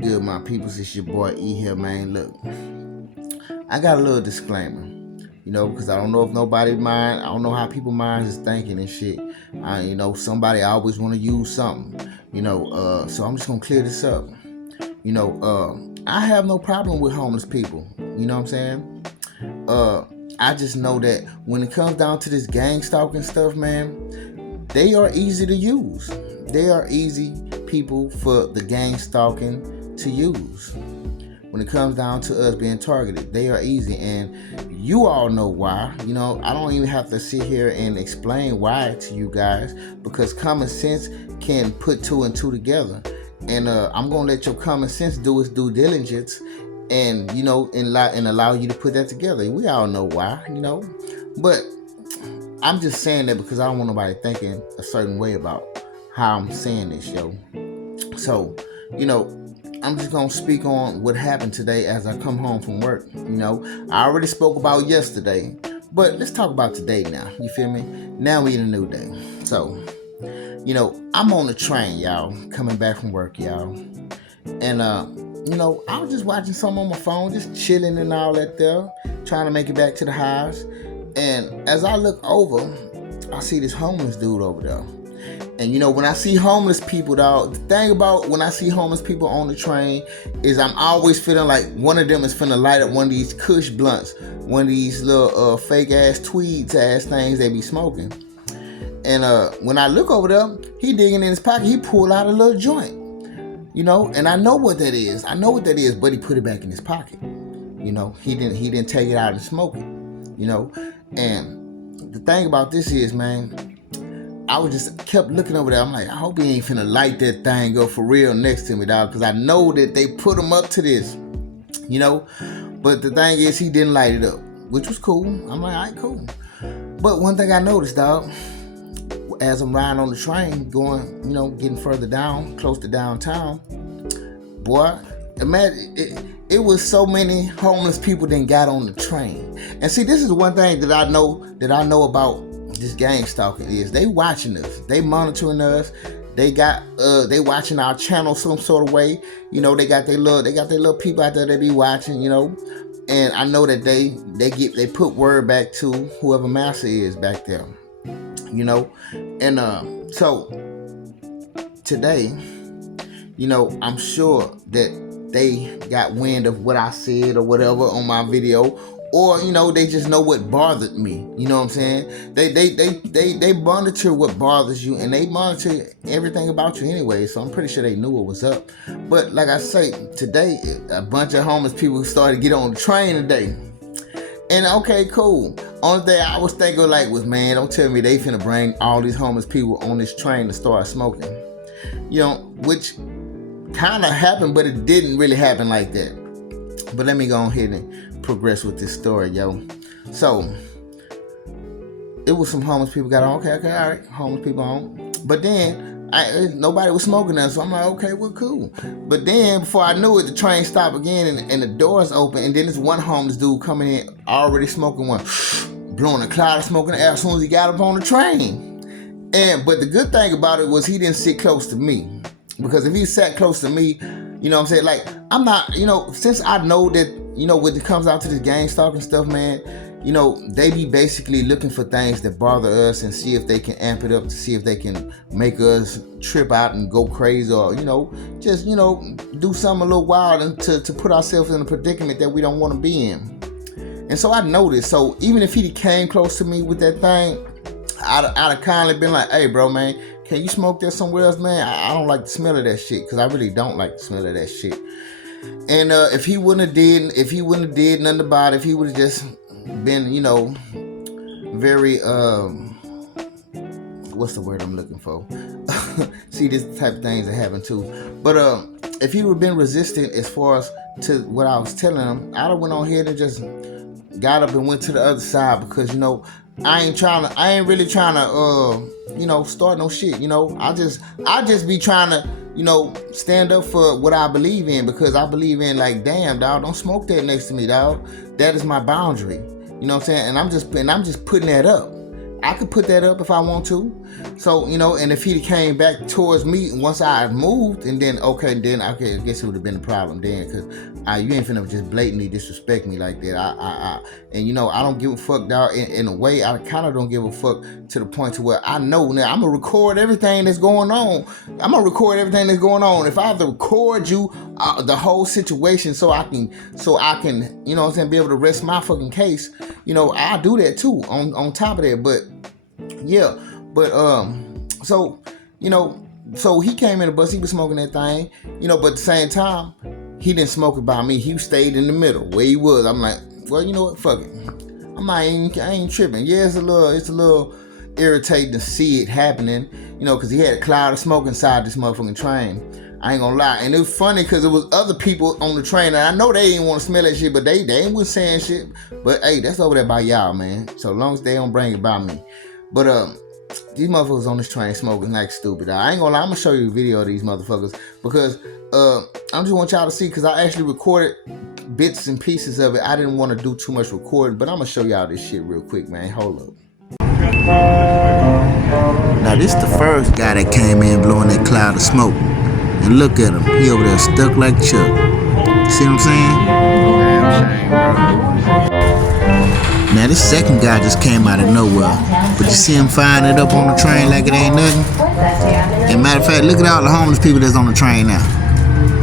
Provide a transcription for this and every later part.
Good, my peoples, it's your boy E here, man. Look, I got a little disclaimer, because I don't know if nobody mind. I don't know how people minds is thinking and shit. Somebody always want to use something, so I'm just gonna clear this up. I have no problem with homeless people. You know what I'm saying? I just know that when it comes down to this gang stalking stuff, man, they are easy to use. They are easy people for the gang stalking to use. When it comes down to us being targeted, they are easy, and you all know why. I don't even have to sit here and explain why to you guys, because common sense can put two and two together. And I'm gonna let your common sense do its due diligence, and allow you to put that together. We all know why, but I'm just saying that because I don't want nobody thinking a certain way about how I'm saying this, yo. So, I'm just gonna speak on what happened today as I come home from work. I already spoke about yesterday, but let's talk about today now. You feel me? Now we in a new day. So, I'm on the train, y'all, coming back from work, y'all. And I was just watching something on my phone, just chilling and all that there, trying to make it back to the house. And as I look over, I see this homeless dude over there. And when I see homeless people, dog, the thing about when I see homeless people on the train is I'm always feeling like one of them is finna light up one of these Kush blunts, one of these little fake ass tweeds ass things they be smoking. And when I look over there, he digging in his pocket, he pulled out a little joint, and I know what that is. But he put it back in his pocket. He didn't take it out and smoke it. And the thing about this is, man, I was just kept looking over there. I'm like, I hope he ain't finna light that thing up for real next to me, dog, because I know that they put him up to this, But the thing is, he didn't light it up, which was cool. I'm like, all right, cool. But one thing I noticed, dog, as I'm riding on the train, going, getting further down, close to downtown, boy, imagine it was so many homeless people that got on the train. And see, this is one thing that I know about this gang stalking is they watching us, they monitoring us, they watching our channel some sort of way. They got their little people out there they be watching, and I know that they put word back to whoever master is back there, and so today, I'm sure that they got wind of what I said or whatever on my video, or they just know what bothered me. You know what I'm saying? They monitor what bothers you, and they monitor everything about you anyway. So I'm pretty sure they knew what was up. But like I say, today a bunch of homeless people started to get on the train today. And okay, cool. Only thing I was thinking was, man, don't tell me they finna bring all these homeless people on this train to start smoking. Which kind of happened, but it didn't really happen like that. But let me go ahead and progress with this story, yo. So it was some homeless people got on. Okay, all right, homeless people on. But then nobody was smoking there, so I'm like, okay, well, cool. But then before I knew it, the train stopped again, and the doors open, and then this one homeless dude coming in already smoking one, blowing a cloud of smoke in the air as soon as he got up on the train. But the good thing about it was he didn't sit close to me, because if he sat close to me, what I'm saying? Like, I'm not, since I know that, when it comes out to this gang stalking stuff, man, they be basically looking for things that bother us and see if they can amp it up to see if they can make us trip out and go crazy, or, just, do something a little wild and to put ourselves in a predicament that we don't want to be in. And so I noticed. So even if he came close to me with that thing, I'd have kindly been like, hey, bro, man, can you smoke that somewhere else, man? I don't like the smell of that shit, because I really don't like the smell of that shit. And if he wouldn't have did nothing about it, if he would have just been, very, what's the word I'm looking for? See, this type of things that happen too. But if he would have been resistant as far as to what I was telling him, I'd have went on here and just got up and went to the other side, because, I ain't really trying to, start no shit. I just be trying to, stand up for what I believe in, because I believe in, like, damn, dog, don't smoke that next to me, dog. That is my boundary. You know what I'm saying? And I'm just putting that up. I could put that up if I want to. So, and if he came back towards me once I moved, and then, then I guess it would have been a problem then, because you ain't finna just blatantly disrespect me like that. And I don't give a fuck, dog. In a way, I kind of don't give a fuck to the point to where I know now I'm gonna record everything that's going on. If I have to record you, the whole situation, so I can, be able to rest my fucking case, I'll do that too. On top of that, but yeah, so he came in the bus. He was smoking that thing, but at the same time, he didn't smoke it by me. He stayed in the middle where he was. I'm like, well, you know what? Fuck it. I ain't tripping. Yeah, it's a little irritating to see it happening, because he had a cloud of smoke inside this motherfucking train. I ain't gonna lie. And it was funny because there was other people on the train, and I know they didn't want to smell that shit, but they ain't was saying shit. But hey, that's over there by y'all, man. So long as they don't bring it by me. But these motherfuckers on this train smoking like stupid. I ain't gonna lie. I'm gonna show you a video of these motherfuckers because I just want y'all to see, because I actually recorded bits and pieces of it. I didn't want to do too much recording, but I'm gonna show y'all this shit real quick, man. Hold up. Now this the first guy that came in blowing that cloud of smoke. And look at him. He over there stuck like Chuck. See what I'm saying? Now this second guy just came out of nowhere. But you see him firing it up on the train like it ain't nothing? And matter of fact, look at all the homeless people that's on the train now.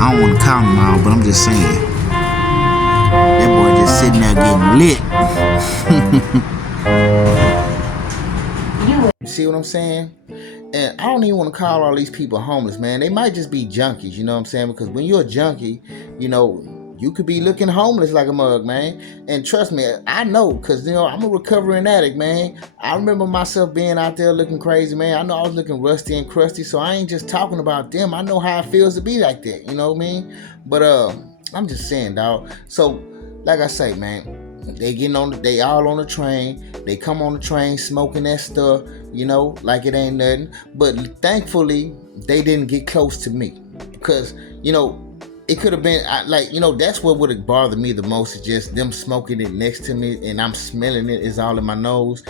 I don't want to count them all, but I'm just saying. That boy just sitting there getting lit. You see what I'm saying? And I don't even want to call all these people homeless, man. They might just be junkies, you know what I'm saying? Because when you're a junkie, you could be looking homeless like a mug, man. And trust me, I know, because, I'm a recovering addict, man. I remember myself being out there looking crazy, man. I know I was looking rusty and crusty, so I ain't just talking about them. I know how it feels to be like that, you know what I mean? But I'm just saying, dog. So, like I say, man, they all on the train. They come on the train smoking that stuff, like it ain't nothing. But thankfully, they didn't get close to me, because, it could have been that's what would have bothered me the most, is just them smoking it next to me and I'm smelling it. It's all in my nose,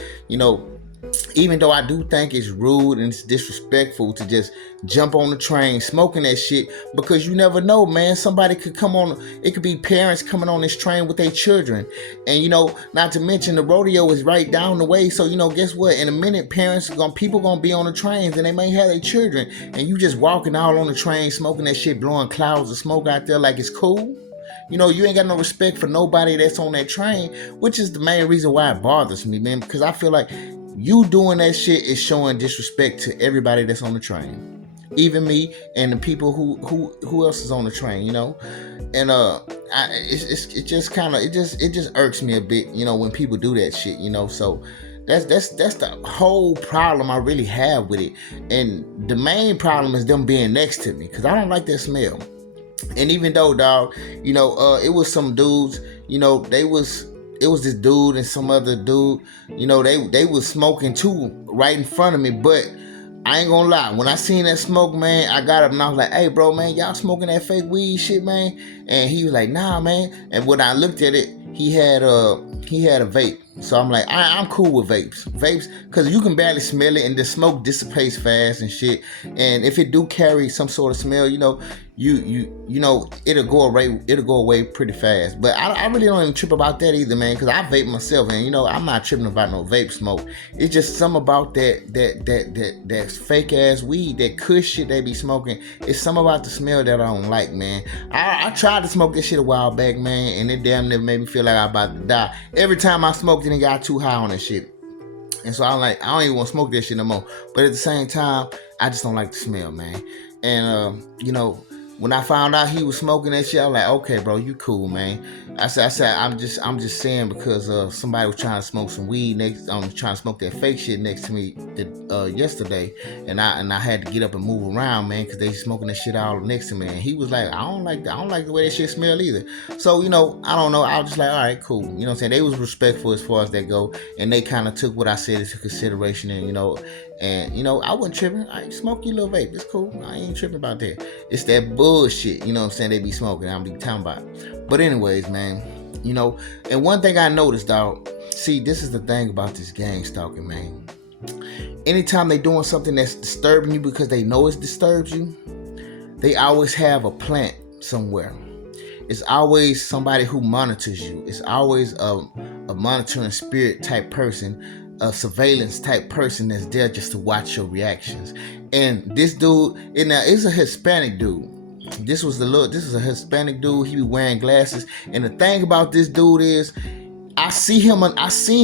even though I do think it's rude and it's disrespectful to just jump on the train smoking that shit, because you never know, man. Somebody could come on. It could be parents coming on this train with their children, and not to mention the rodeo is right down the way. So guess what? In a minute, people gonna be on the trains, and they may have their children, and you just walking out on the train smoking that shit, blowing clouds of smoke out there like it's cool. You ain't got no respect for nobody that's on that train, which is the main reason why it bothers me, man. Because I feel like you doing that shit is showing disrespect to everybody that's on the train, even me and the people who else is on the train, And it just irks me a bit, when people do that shit, So that's the whole problem I really have with it. And the main problem is them being next to me, because I don't like that smell. And even though, dog, it was some dudes, it was this dude and some other dude, they was smoking too right in front of me. But I ain't gonna lie, when I seen that smoke, man, I got up and I was like, hey, bro, man, y'all smoking that fake weed shit, man? And he was like, nah, man. And when I looked at it, he had a vape. So I'm like, I'm cool with vapes, because you can barely smell it, and the smoke dissipates fast and shit. And if it do carry some sort of smell, it'll go away pretty fast. But I really don't even trip about that either, man, because I vape myself, and I'm not tripping about no vape smoke. It's just something about that fake ass weed, that kush shit they be smoking. It's something about the smell that I don't like, man. I tried to smoke this shit a while back, man, and it damn near made me feel like I'm about to die. Every time I smoked it, it got too high on that shit. And so I'm like, I don't even want to smoke that shit no more. But at the same time, I just don't like the smell, man. And when I found out he was smoking that shit, I was like, okay, bro, you cool, man. I said, I'm just saying, because somebody was trying to smoke some weed trying to smoke that fake shit next to me yesterday, and I had to get up and move around, man, because they smoking that shit all next to me. And he was like, I don't like the way that shit smell either. So I don't know. I was just like, all right, cool. You know what I'm saying? They was respectful as far as that go, and they kind of took what I said into consideration, and I wasn't tripping. I smoke your little vape. It's cool. I ain't tripping about that. It's that bullshit, you know what I'm saying, they be smoking. I'll be talking about. But anyways, man, and one thing I noticed, dog, see, this is the thing about this gang stalking, man. anytime they doing something that's disturbing you because they know it disturbs you, they always have a plant somewhere. It's always somebody who monitors you. It's always a monitoring spirit type person, a surveillance type person that's there just to watch your reactions. And this dude, it's a Hispanic dude. This is a Hispanic dude. He be wearing glasses. And the thing about this dude is, I be seeing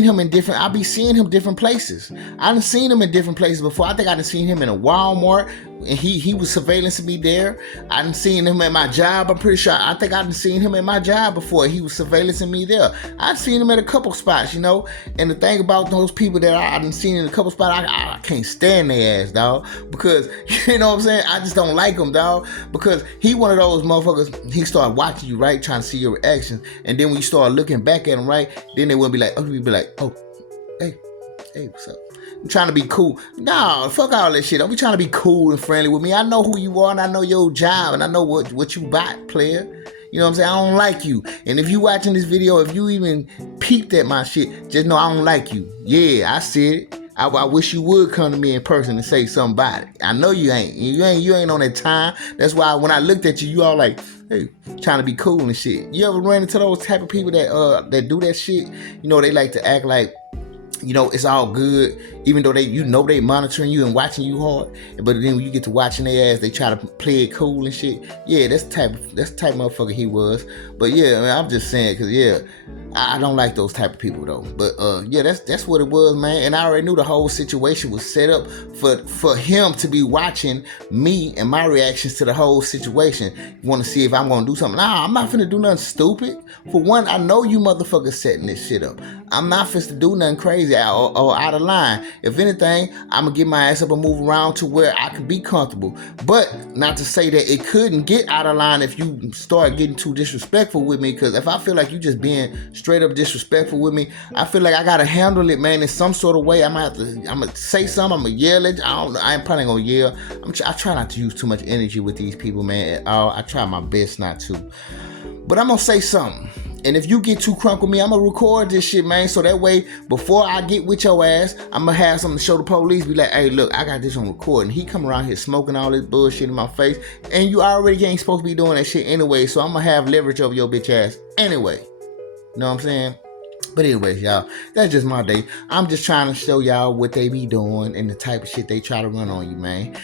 him in different places. I done seen him in different places before. I think I done seen him in a Walmart, and he was surveillancing me there. I done seen him at my job. I'm pretty sure. I think I done seen him at my job before. He was surveillancing me there. I've seen him at a couple spots, And the thing about those people that I done seen in a couple spots, I can't stand their ass, dog. Because, you know what I'm saying? I just don't like him, dog. Because he one of those motherfuckers, he started watching you, right? Trying to see your reactions. And then when you start looking back at him, right? Then they wouldn't be like, hey, what's up? I'm trying to be cool. No, fuck all that shit. Don't be trying to be cool and friendly with me. I know who you are, and I know your job, and I know what you bought, player. You know what I'm saying? I don't like you. And if you watching this video, if you even peeped at my shit, just know I don't like you. Yeah, I said it. I wish you would come to me in person and say something about it. I know you ain't. You ain't on that time. That's why when I looked at you, you all like, hey, trying to be cool and shit. You ever run into those type of people that do that shit? They like to act like, it's all good, even though they monitoring you and watching you hard. But then when you get to watching their ass, they try to play it cool and shit. Yeah, that's the type of motherfucker he was. But yeah, man, I'm just saying, cause yeah, I don't like those type of people though. But yeah, that's what it was, man. And I already knew the whole situation was set up for him to be watching me and my reactions to the whole situation. You want to see if I'm gonna do something? Nah, I'm not finna do nothing stupid. For one, I know you motherfuckers setting this shit up. I'm not finna do nothing crazy or out of line. If anything, I'm gonna get my ass up and move around to where I can be comfortable. But not to say that it couldn't get out of line if you start getting too disrespectful with me. Because if I feel like you just being straight up disrespectful with me, I feel like I gotta handle it, man, in some sort of way. I'm gonna say something. I'm gonna yell at you. I ain't probably gonna yell. I try not to use too much energy with these people, man, at all. I try my best not to. But I'm gonna say something. And if you get too crunk with me, I'm gonna record this shit, man. So that way, before I get with your ass, I'm gonna have something to show the police. Be like, hey, look, I got this on record. And he come around here smoking all this bullshit in my face. And you already ain't supposed to be doing that shit anyway. So I'm gonna have leverage over your bitch ass anyway. You know what I'm saying? But anyways, y'all, that's just my day. I'm just trying to show y'all what they be doing and the type of shit they try to run on you, man.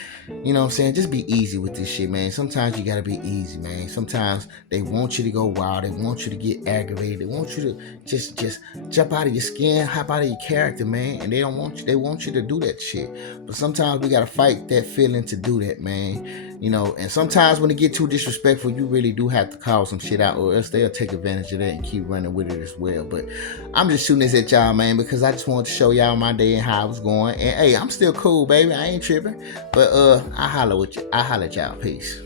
You know what I'm saying? Just be easy with this shit, man. Sometimes you gotta be easy, man. Sometimes they want you to go wild. They want you to get aggravated. They want you to just jump out of your skin, hop out of your character, man. And they don't want you. They want you to do that shit. But sometimes we gotta fight that feeling to do that, man. And sometimes when it get too disrespectful, you really do have to call some shit out, or else they'll take advantage of that and keep running with it as well. But I'm just shooting this at y'all, man, because I just wanted to show y'all my day and how it was going. And hey, I'm still cool, baby. I ain't tripping. But I holler at y'all. Peace.